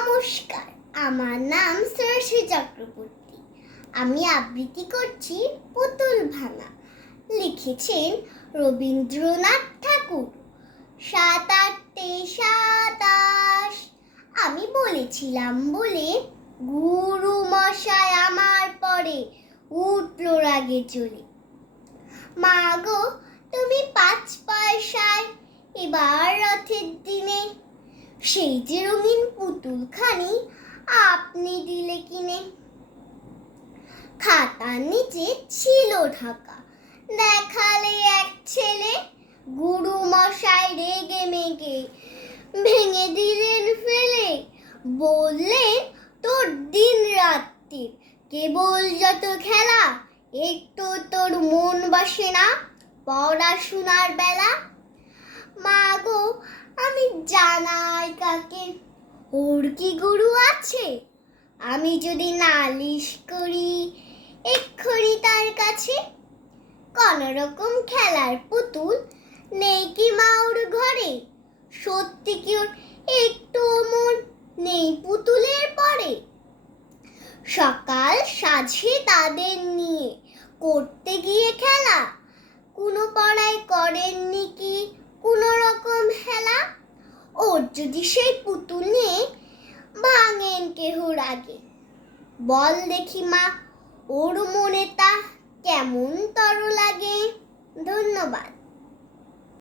নমস্কার। আমার নাম সরস্বী চক্রবর্তী। আমি আবৃত্তি করছি পুতুল ভাঙা। লিখেছেন রবীন্দ্রনাথ ঠাকুর। সাত আটতে সাতাশ আমি বলেছিলাম বলে গুরু মশাই আমার পরে উঠল রাগে চলে মা গো, তুমি পাঁচ পয়সায় এবার সেই যে রঙিন পুতুলখানি আপনি দিলে কিনে। খাতার নিচে ছিল ঢাকা, দেখালে এক ছেলে গুরু মশাই রেগে মেগে, ভেঙে দিলেন ফেলে, বললেন, তোর দিন রাত্রির, কেবল যত খেলা, একটু তোর মন বসে না, পড়াশোনার বেলা? মা গো, আমি জানাই কাকে ওর কি গুরু আছে? আমি যদি নালিশ করি, এক্ষুনি তার কাছে। কোন রকম খেলার পুতুল নেই কি মা ওর ঘরে? সত্যি কি ওর একটু মন নেই পুতুলের পরে? সকাল সাঝে তাদের নিয়ে করতে গিয়ে খেলা কোনো পাড়ায় করেননি কি কোনো রকম হেলা ওর যদি সেই পুতুল নিয়ে ভাঙেন কেহ রাগে? বল দেখি মা, ওর মনে তা কেমন তর লাগে? ধন্যবাদ।